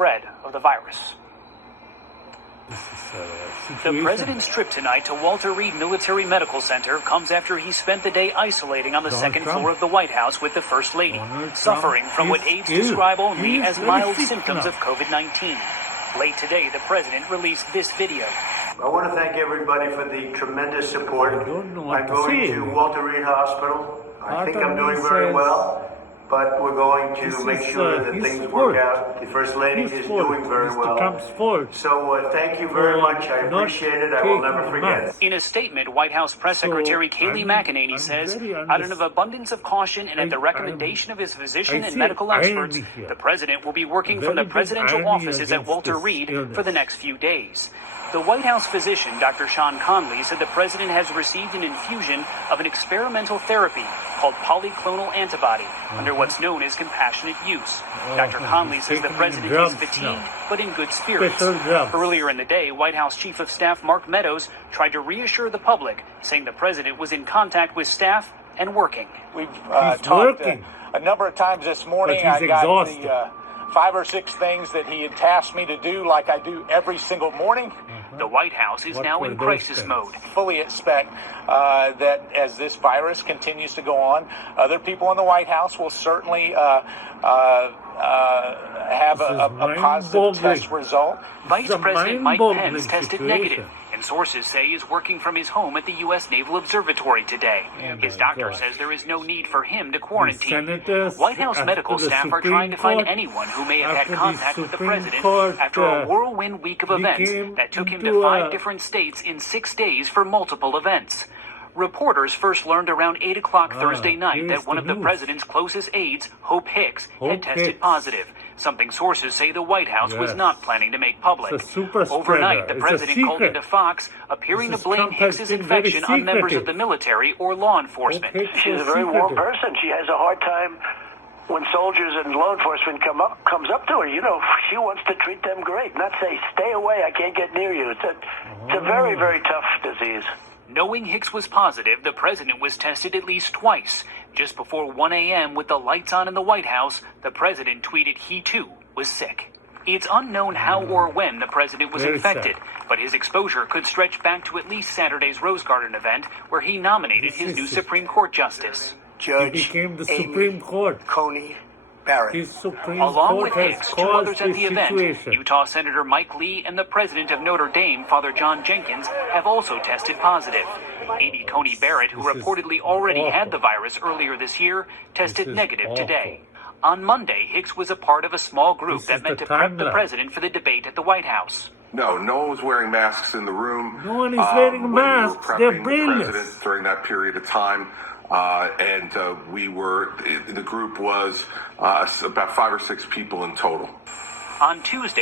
spread of the virus. The president's trip tonight to Walter Reed Military Medical Center comes after he spent the day isolating on the second floor of the White House with the First Lady, suffering from what aides describe only as mild symptoms of COVID-19. Late today, the president released this video. I want to thank everybody for the tremendous support. I'm going to Walter Reed Hospital. I think I'm doing very well, but we're going to make sure that things work out. The First Lady is doing very well. So thank you very much. I appreciate it. I will never forget. In a statement, White House Press Secretary Kayleigh McEnany says, out of an abundance of caution and at the recommendation of his physician and medical experts, the president will be working from the presidential offices at Walter Reed for the next few days. The White House physician, Dr. Sean Conley, said the president has received an infusion of an experimental therapy called polyclonal antibody under what's known as compassionate use. Dr. Conley says the president is fatigued but in good spirits. Earlier in the day, White House Chief of Staff Mark Meadows tried to reassure the public, saying the president was in contact with staff and working. We've talked a number of times this morning. I got the 5 or 6 things that he had tasked me to do, like I do every single morning. The White House is now in crisis mode. Fully expect that as this virus continues to go on, other people in the White House will certainly have a positive test result. Vice President Mike Pence tested negative, and sources say is working from his home at the U.S. Naval Observatory today. His doctor says there is no need for him to quarantine. White House medical staff are trying to find anyone who may have had contact with the president after a whirlwind week of events that took him to 5 different states in 6 days for multiple events. Reporters first learned around 8 o'clock Thursday night that one of the president's closest aides, Hope Hicks, had tested positive, something sources say the White House was not planning to make public. Overnight, the president called into Fox, appearing to blame Hicks's infection on members of the military or law enforcement. She's a very warm person. She has a hard time when soldiers and law enforcement comes up to her. You know, she wants to treat them great, not say, stay away, I can't get near you. It's a very, very tough disease. Knowing Hicks was positive, the president was tested at least twice. Just before 1 a.m. with the lights on in the White House, the president tweeted he too was sick. It's unknown how or when the president was infected, but his exposure could stretch back to at least Saturday's Rose Garden event, where he nominated his new Supreme Court justice. Judge Amy Coney Barrett. Along with Hicks, 2 others at the event, Utah Senator Mike Lee and the president of Notre Dame, Father John Jenkins, have also tested positive. Amy Coney Barrett, who reportedly already had the virus earlier this year, tested negative today. On Monday, Hicks was a part of a small group that met to prep the president for the debate at the White House. No one was wearing masks in the room. No one is wearing masks. They're brainless. The president during that period of time. The group was about 5 or 6 people in total. On Tuesday,